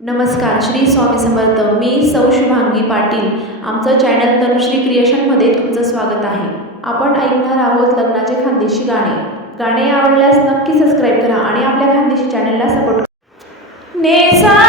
नमस्कार, श्री स्वामी समर्थ. मी सौ शुभांगी पाटील. आमचं चॅनल तनुश्री क्रिएशनमध्ये तुमचं स्वागत आहे. आपण ऐकणार आहोत लग्नाचे खानदेशी गाणे. गाणे आवडल्यास नक्की सबस्क्राईब करा आणि आपल्या खानदेशी चॅनलला सपोर्ट करा. नेसा